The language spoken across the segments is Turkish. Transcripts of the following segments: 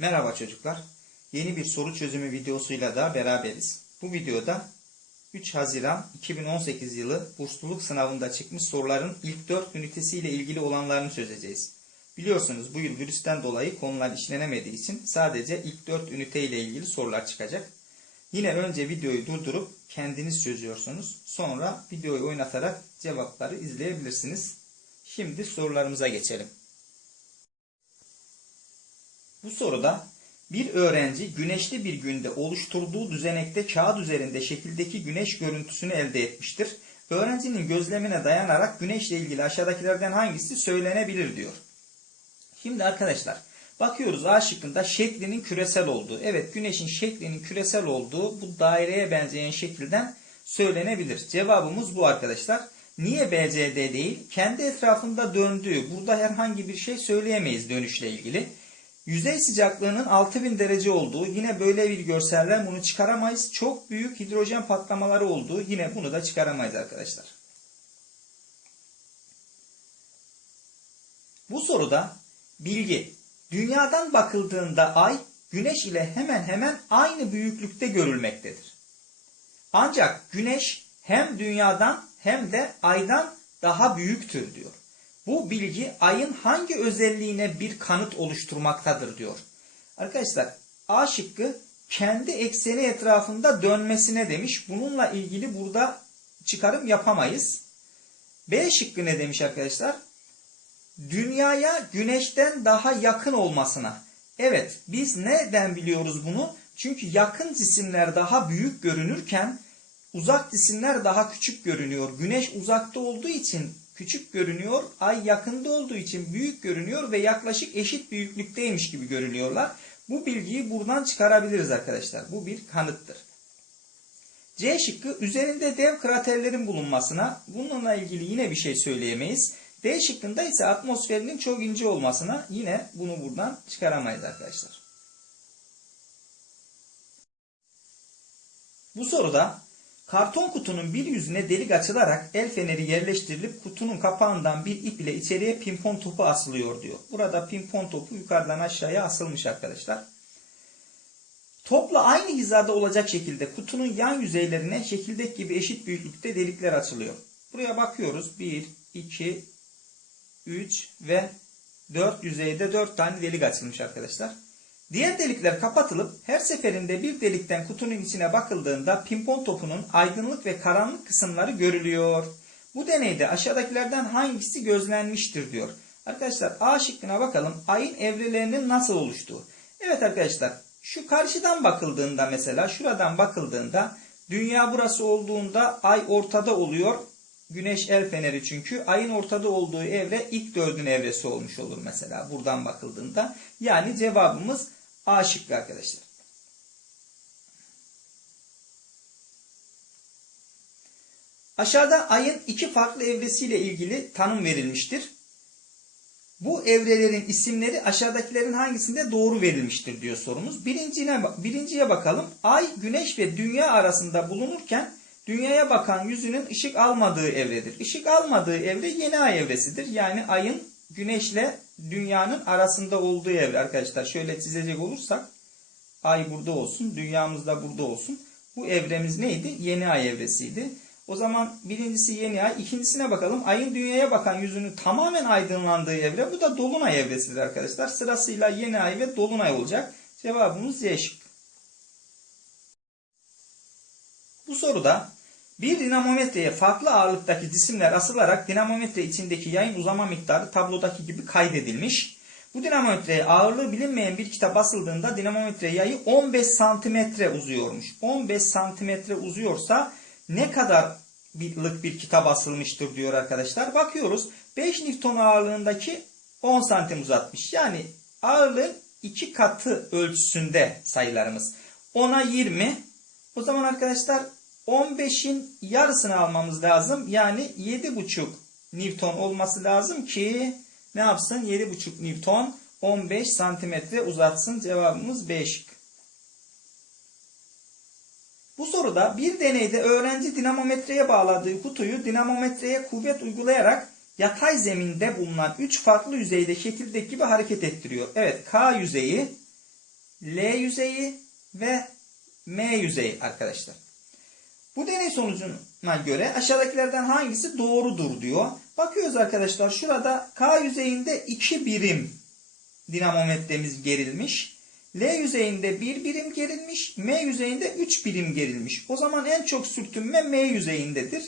Merhaba çocuklar. Yeni bir soru çözümü videosuyla da beraberiz. Bu videoda 3 Haziran 2018 yılı bursluluk sınavında çıkmış soruların ilk 4 ünitesiyle ilgili olanlarını çözeceğiz. Biliyorsunuz bu yıl virüsten dolayı konular işlenemediği için sadece ilk 4 ünite ile ilgili sorular çıkacak. Yine önce videoyu durdurup kendiniz çözüyorsunuz. Sonra videoyu oynatarak cevapları izleyebilirsiniz. Şimdi sorularımıza geçelim. Bu soruda bir öğrenci güneşli bir günde oluşturduğu düzenekte kağıt üzerinde şekildeki güneş görüntüsünü elde etmiştir. Öğrencinin gözlemine dayanarak güneşle ilgili aşağıdakilerden hangisi söylenebilir diyor. Şimdi arkadaşlar bakıyoruz A şıkkında şeklinin küresel olduğu. Evet güneşin şeklinin küresel olduğu bu daireye benzeyen şekilden söylenebilir. Cevabımız bu arkadaşlar. Niye BCD değil? Kendi etrafında döndüğü. Burada herhangi bir şey söyleyemeyiz dönüşle ilgili. Yüzey sıcaklığının 6000 derece olduğu yine böyle bir görseller bunu çıkaramayız. Çok büyük hidrojen patlamaları olduğu yine bunu da çıkaramayız arkadaşlar. Bu soruda bilgi dünyadan bakıldığında ay güneş ile hemen hemen aynı büyüklükte görülmektedir. Ancak güneş hem dünyadan hem de aydan daha büyüktür diyor. Bu bilgi ayın hangi özelliğine bir kanıt oluşturmaktadır diyor. Arkadaşlar A şıkkı kendi ekseni etrafında dönmesine demiş. Bununla ilgili burada çıkarım yapamayız. B şıkkı ne demiş arkadaşlar? Dünyaya güneşten daha yakın olmasına. Evet biz neden biliyoruz bunu? Çünkü yakın cisimler daha büyük görünürken uzak cisimler daha küçük görünüyor. Güneş uzakta olduğu için küçük görünüyor. Ay yakında olduğu için büyük görünüyor ve yaklaşık eşit büyüklükteymiş gibi görünüyorlar. Bu bilgiyi buradan çıkarabiliriz arkadaşlar. Bu bir kanıttır. C şıkkı üzerinde dev kraterlerin bulunmasına bununla ilgili yine bir şey söyleyemeyiz. D şıkkında ise atmosferinin çok ince olmasına yine bunu buradan çıkaramayız arkadaşlar. Bu soruda Karton kutunun bir yüzüne delik açılarak el feneri yerleştirilip kutunun kapağından bir ip ile içeriye pimpon topu asılıyor diyor. Burada pimpon topu yukarıdan aşağıya asılmış arkadaşlar. Topla aynı hizada olacak şekilde kutunun yan yüzeylerine şekildeki gibi eşit büyüklükte delikler açılıyor. Buraya bakıyoruz. 1, 2, 3 ve 4 yüzeyde 4 tane delik açılmış arkadaşlar. Diğer delikler kapatılıp her seferinde bir delikten kutunun içine bakıldığında pimpon topunun aydınlık ve karanlık kısımları görülüyor. Bu deneyde aşağıdakilerden hangisi gözlenmiştir diyor. Arkadaşlar A şıkkına bakalım. Ayın evrelerinin nasıl oluştuğu. Evet arkadaşlar şu karşıdan bakıldığında mesela şuradan bakıldığında dünya burası olduğunda ay ortada oluyor. Güneş el feneri çünkü ayın ortada olduğu evre ilk dördün evresi olmuş olur mesela buradan bakıldığında. Yani cevabımız A şıkkı arkadaşlar. Aşağıda ayın iki farklı evresiyle ilgili tanım verilmiştir. Bu evrelerin isimleri aşağıdakilerin hangisinde doğru verilmiştir diyor sorumuz. Birincine, birinciye bakalım. Ay, güneş ve dünya arasında bulunurken dünyaya bakan yüzünün ışık almadığı evredir. Işık almadığı evre yeni ay evresidir. Yani ayın güneşle dünyanın arasında olduğu evre arkadaşlar. Şöyle çizecek olursak ay burada olsun, dünyamız da burada olsun. Bu evremiz neydi? Yeni ay evresiydi. O zaman birincisi yeni ay. ikincisine bakalım. Ayın dünyaya bakan yüzünün tamamen aydınlandığı evre. Bu da dolunay evresidir arkadaşlar. Sırasıyla yeni ay ve dolunay olacak. Cevabımız Y şık. Bu soruda bir dinamometreye farklı ağırlıktaki cisimler asılarak dinamometre içindeki yayın uzama miktarı tablodaki gibi kaydedilmiş. Bu dinamometreye ağırlığı bilinmeyen bir kitap asıldığında dinamometre yayı 15 santimetre uzuyormuş. 15 santimetre uzuyorsa ne kadar birlik bir kitap asılmıştır diyor arkadaşlar. Bakıyoruz 5 Newton ağırlığındaki 10 santim uzatmış. Yani ağırlığın 2 katı ölçüsünde sayılarımız. 10'a 20. O zaman arkadaşlar 15'in yarısını almamız lazım. Yani 7,5 Newton olması lazım ki ne yapsın? 7,5 Newton 15 santimetre uzatsın. Cevabımız B şık. Bu soruda bir deneyde öğrenci dinamometreye bağladığı kutuyu dinamometreye kuvvet uygulayarak yatay zeminde bulunan 3 farklı yüzeyde şekildeki gibi hareket ettiriyor. Evet K yüzeyi, L yüzeyi ve M yüzeyi arkadaşlar. Bu deney sonucuna göre aşağıdakilerden hangisi doğrudur diyor. Bakıyoruz arkadaşlar şurada K yüzeyinde 2 birim dinamometremiz gerilmiş. L yüzeyinde 1 birim gerilmiş. M yüzeyinde 3 birim gerilmiş. O zaman en çok sürtünme M yüzeyindedir.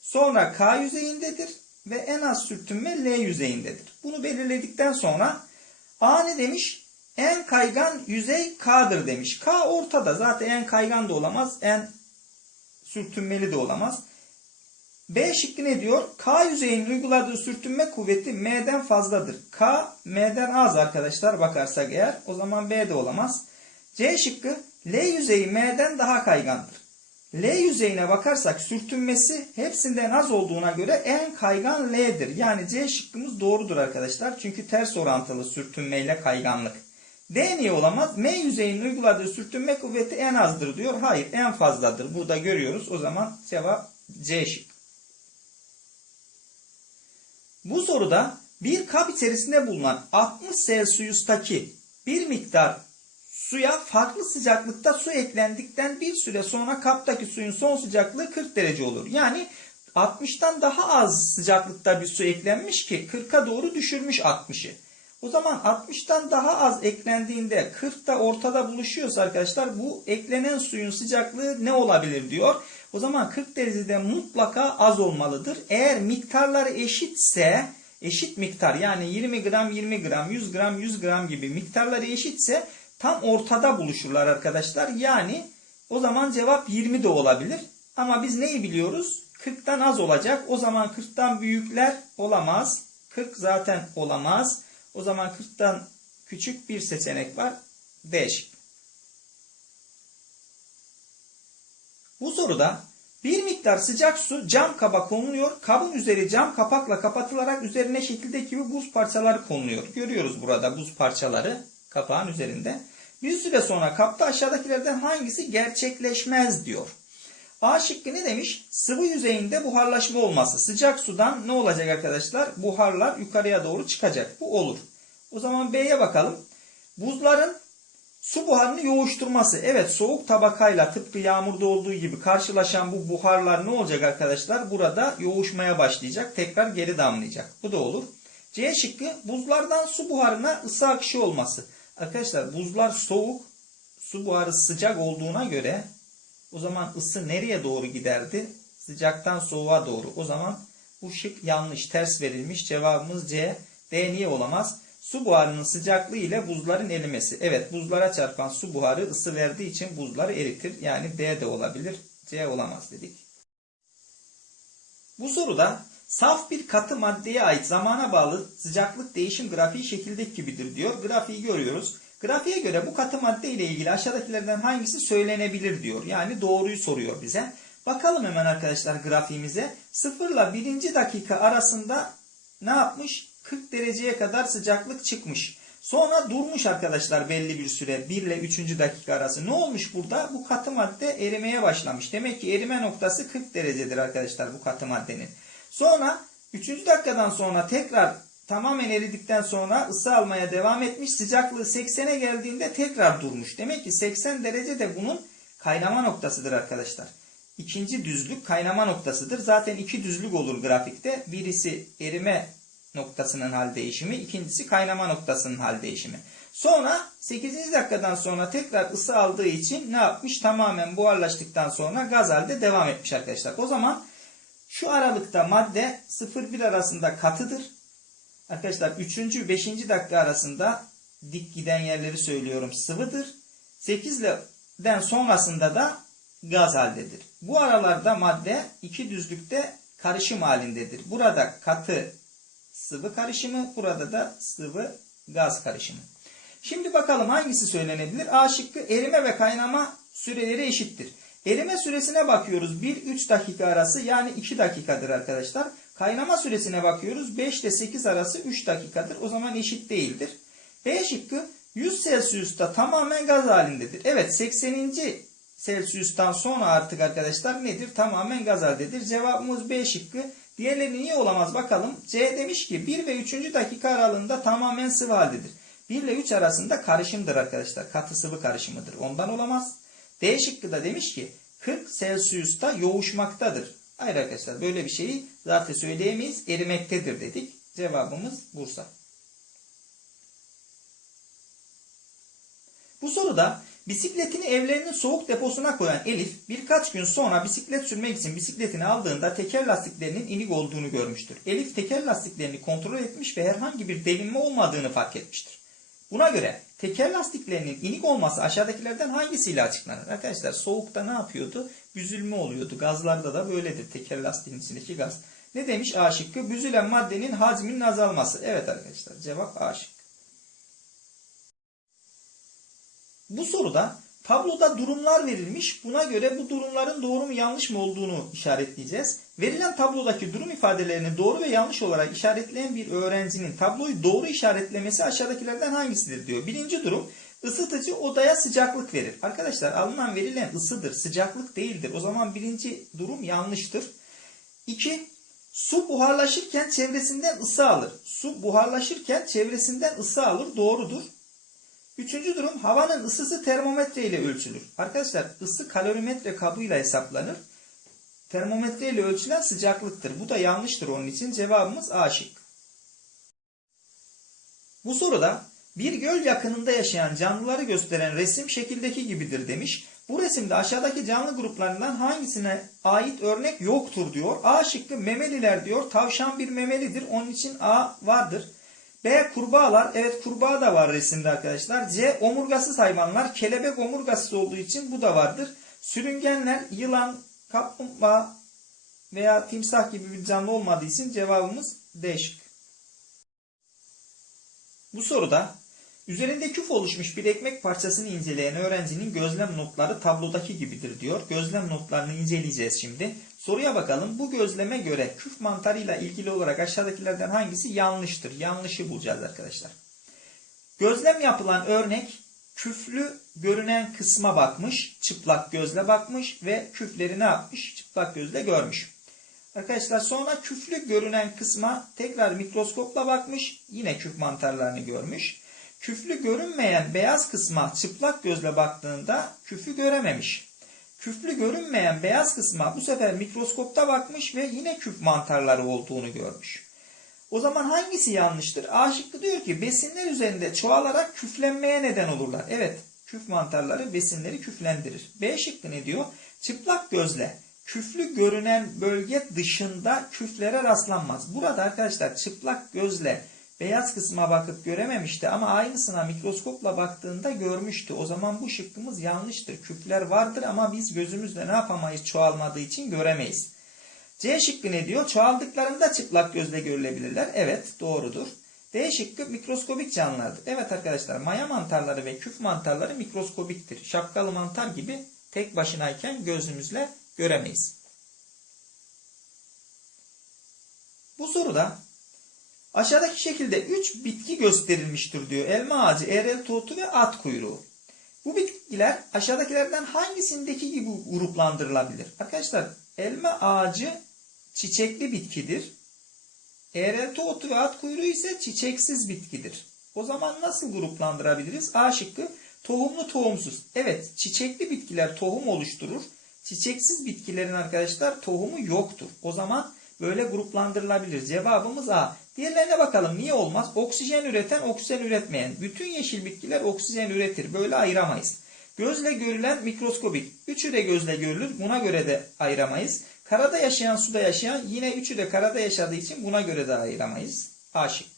Sonra K yüzeyindedir. Ve en az sürtünme L yüzeyindedir. Bunu belirledikten sonra A ne demiş? En kaygan yüzey K'dır demiş. K ortada. Zaten en kaygan da olamaz. En sürtünmeli de olamaz. B şıkkı ne diyor? K yüzeyinin uyguladığı sürtünme kuvveti M'den fazladır. K M'den az arkadaşlar bakarsak eğer. O zaman B de olamaz. C şıkkı L yüzeyi M'den daha kaygandır. L yüzeyine bakarsak sürtünmesi hepsinden az olduğuna göre en kaygan L'dir. Yani C şıkkımız doğrudur arkadaşlar. Çünkü ters orantılı sürtünmeyle kayganlık. D niye olamaz? M yüzeyinin uyguladığı sürtünme kuvveti en azdır diyor. Hayır en fazladır. Burada görüyoruz. O zaman cevap C şık. Bu soruda bir kap içerisinde bulunan 60 Celsius'taki bir miktar suya farklı sıcaklıkta su eklendikten bir süre sonra kaptaki suyun son sıcaklığı 40 derece olur. Yani 60'tan daha az sıcaklıkta bir su eklenmiş ki 40'a doğru düşürmüş 60'ı. O zaman 60'tan daha az eklendiğinde 40 da ortada buluşuyorsa arkadaşlar bu eklenen suyun sıcaklığı ne olabilir diyor. O zaman 40 derecede mutlaka az olmalıdır. Eğer miktarları eşitse eşit miktar yani 20 gram 20 gram 100 gram 100 gram gibi miktarları eşitse tam ortada buluşurlar arkadaşlar. Yani o zaman cevap 20 de olabilir. Ama biz neyi biliyoruz? 40'tan az olacak. O zaman 40'tan büyükler olamaz. 40 zaten olamaz. O zaman 40'tan küçük bir seçenek var. D şıkkı. Bu soruda bir miktar sıcak su cam kaba konuluyor. Kabın üzeri cam kapakla kapatılarak üzerine şekildeki gibi buz parçaları konuluyor. Görüyoruz burada buz parçaları kapağın üzerinde. Bir süre sonra kapta aşağıdakilerden hangisi gerçekleşmez diyor. A şıkkı ne demiş? Sıvı yüzeyinde buharlaşma olması. Sıcak sudan ne olacak arkadaşlar? Buharlar yukarıya doğru çıkacak. Bu olur. O zaman B'ye bakalım. Buzların su buharını yoğuşturması. Evet soğuk tabakayla tıpkı yağmurda olduğu gibi karşılaşan bu buharlar ne olacak arkadaşlar? Burada yoğuşmaya başlayacak. Tekrar geri damlayacak. Bu da olur. C şıkkı buzlardan su buharına ısı akışı olması. Arkadaşlar buzlar soğuk, su buharı sıcak olduğuna göre o zaman ısı nereye doğru giderdi? Sıcaktan soğuğa doğru. O zaman bu şık yanlış, ters verilmiş. Cevabımız C. D niye olamaz? Su buharının sıcaklığı ile buzların erimesi. Evet buzlara çarpan su buharı ısı verdiği için buzları eritir. Yani D de olabilir. C olamaz dedik. Bu soruda saf bir katı maddeye ait zamana bağlı sıcaklık değişim grafiği şekildeki gibidir diyor. Grafiği görüyoruz. Grafiğe göre bu katı madde ile ilgili aşağıdakilerden hangisi söylenebilir diyor. Yani doğruyu soruyor bize. Bakalım hemen arkadaşlar grafiğimize. 0 ile 1. dakika arasında ne yapmış? 40 dereceye kadar sıcaklık çıkmış. Sonra durmuş arkadaşlar belli bir süre 1 ile 3. dakika arası. Ne olmuş burada? Bu katı madde erimeye başlamış. Demek ki erime noktası 40 derecedir arkadaşlar bu katı maddenin. Sonra 3. dakikadan sonra tekrar tamamen eridikten sonra ısı almaya devam etmiş. Sıcaklığı 80'e geldiğinde tekrar durmuş. Demek ki 80 derece de bunun kaynama noktasıdır arkadaşlar. İkinci düzlük kaynama noktasıdır. Zaten iki düzlük olur grafikte. Birisi erime noktasının hal değişimi, ikincisi kaynama noktasının hal değişimi. Sonra 8. dakikadan sonra tekrar ısı aldığı için ne yapmış? Tamamen buharlaştıktan sonra gaz halde devam etmiş arkadaşlar. O zaman şu aralıkta madde 0-1 arasında katıdır. Arkadaşlar 3. 5. dakika arasında dik giden yerleri söylüyorum sıvıdır. 8'den sonrasında da gaz haldedir. Bu aralarda madde iki düzlükte karışım halindedir. Burada katı sıvı karışımı, burada da sıvı gaz karışımı. Şimdi bakalım hangisi söylenebilir? A şıkkı erime ve kaynama süreleri eşittir. Erime süresine bakıyoruz. 1-3 dakika arası yani 2 dakikadır arkadaşlar. Kaynama süresine bakıyoruz. 5 ile 8 arası 3 dakikadır. O zaman eşit değildir. B şıkkı 100 Celsius'ta tamamen gaz halindedir. Evet 80. Celsius'tan sonra artık arkadaşlar nedir? Tamamen gaz haldedir. Cevabımız B şıkkı. Diğerleri niye olamaz bakalım. C demiş ki 1 ve 3. dakika aralığında tamamen sıvı haldedir. 1 ile 3 arasında karışımdır arkadaşlar. Katı sıvı karışımıdır. Ondan olamaz. D şıkkı da demiş ki 40 Celsius'ta yoğuşmaktadır. Hayır arkadaşlar böyle bir şeyi zaten söyleyemeyiz. Erimektedir dedik. Cevabımız Bursa. Bu soruda bisikletini evlerinin soğuk deposuna koyan Elif birkaç gün sonra bisiklet sürmek için bisikletini aldığında teker lastiklerinin inik olduğunu görmüştür. Elif teker lastiklerini kontrol etmiş ve herhangi bir delinme olmadığını fark etmiştir. Buna göre teker lastiklerinin inik olması aşağıdakilerden hangisiyle açıklanır? Arkadaşlar soğukta ne yapıyordu? Büzülme oluyordu. Gazlarda da böyledir teker lastiğin içindeki gaz. Ne demiş A şıkkı? Büzülen maddenin hacminin azalması. Evet arkadaşlar cevap A şıkkı. Bu soruda tabloda durumlar verilmiş. Buna göre bu durumların doğru mu yanlış mı olduğunu işaretleyeceğiz. Verilen tablodaki durum ifadelerini doğru ve yanlış olarak işaretleyen bir öğrencinin tabloyu doğru işaretlemesi aşağıdakilerden hangisidir diyor. Birinci durum ısıtıcı odaya sıcaklık verir. Arkadaşlar alınan verilen ısıdır, sıcaklık değildir. O zaman birinci durum yanlıştır. İki, su buharlaşırken çevresinden ısı alır. Su buharlaşırken çevresinden ısı alır. Doğrudur. Üçüncü durum havanın ısısı termometre ile ölçülür. Arkadaşlar ısı kalorimetre kabıyla hesaplanır. Termometre ile ölçülen sıcaklıktır. Bu da yanlıştır onun için cevabımız A şık. Bu soruda bir göl yakınında yaşayan canlıları gösteren resim şekildeki gibidir demiş. Bu resimde aşağıdaki canlı gruplarından hangisine ait örnek yoktur diyor. A şıkkı memeliler diyor. Tavşan bir memelidir. Onun için A vardır. B kurbağalar. Evet kurbağa da var resimde arkadaşlar. C omurgasız hayvanlar. Kelebek omurgasız olduğu için bu da vardır. Sürüngenler, yılan, kaplumbağa veya timsah gibi bir canlı olmadığı için cevabımız D şıkkı. Bu soruda üzerinde küf oluşmuş bir ekmek parçasını inceleyen öğrencinin gözlem notları tablodaki gibidir diyor. Gözlem notlarını inceleyeceğiz şimdi. Soruya bakalım. Bu gözleme göre küf mantarıyla ilgili olarak aşağıdakilerden hangisi yanlıştır? Yanlışı bulacağız arkadaşlar. Gözlem yapılan örnek küflü görünen kısma bakmış, çıplak gözle bakmış ve küfleri ne yapmış? Çıplak gözle görmüş. Arkadaşlar sonra küflü görünen kısma tekrar mikroskopla bakmış. Yine küf mantarlarını görmüş. Küflü görünmeyen beyaz kısma çıplak gözle baktığında küfü görememiş. Küflü görünmeyen beyaz kısma bu sefer mikroskopta bakmış ve yine küf mantarları olduğunu görmüş. O zaman hangisi yanlıştır? A şıkkı diyor ki besinler üzerinde çoğalarak küflenmeye neden olurlar. Evet küf mantarları besinleri küflendirir. B şıkkı ne diyor? Çıplak gözle küflü görünen bölge dışında küflere rastlanmaz. Burada arkadaşlar çıplak gözle beyaz kısma bakıp görememişti ama aynısına mikroskopla baktığında görmüştü. O zaman bu şıkkımız yanlıştır. Küfler vardır ama biz gözümüzle ne yapamayız çoğalmadığı için göremeyiz. C şıkkı ne diyor? Çoğaldıklarında çıplak gözle görülebilirler. Evet doğrudur. D şıkkı mikroskobik canlılardır. Evet arkadaşlar maya mantarları ve küf mantarları mikroskobiktir. Şapkalı mantar gibi tek başınayken gözümüzle göremeyiz. Bu soruda aşağıdaki şekilde 3 bitki gösterilmiştir diyor. Elma ağacı, eğrel tuğutu ve at kuyruğu. Bu bitkiler aşağıdakilerden hangisindeki gibi gruplandırılabilir? Arkadaşlar elma ağacı çiçekli bitkidir. Eğrelti otu ve at kuyruğu ise çiçeksiz bitkidir. O zaman nasıl gruplandırabiliriz? A şıkkı tohumlu tohumsuz. Evet çiçekli bitkiler tohum oluşturur. Çiçeksiz bitkilerin arkadaşlar tohumu yoktur. O zaman böyle gruplandırılabilir. Cevabımız A. Diğerlerine bakalım niye olmaz? Oksijen üreten, oksijen üretmeyen. Bütün yeşil bitkiler oksijen üretir. Böyle ayıramayız. Gözle görülen mikroskobik. Üçü de gözle görülür. Buna göre de ayıramayız. Karada yaşayan, suda yaşayan yine üçü de karada yaşadığı için buna göre de ayıramayız. A şık.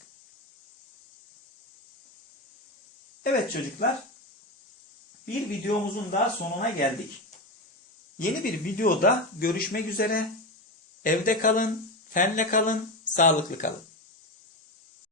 Evet çocuklar. Bir videomuzun daha sonuna geldik. Yeni bir videoda görüşmek üzere. Evde kalın, fenle kalın, sağlıklı kalın.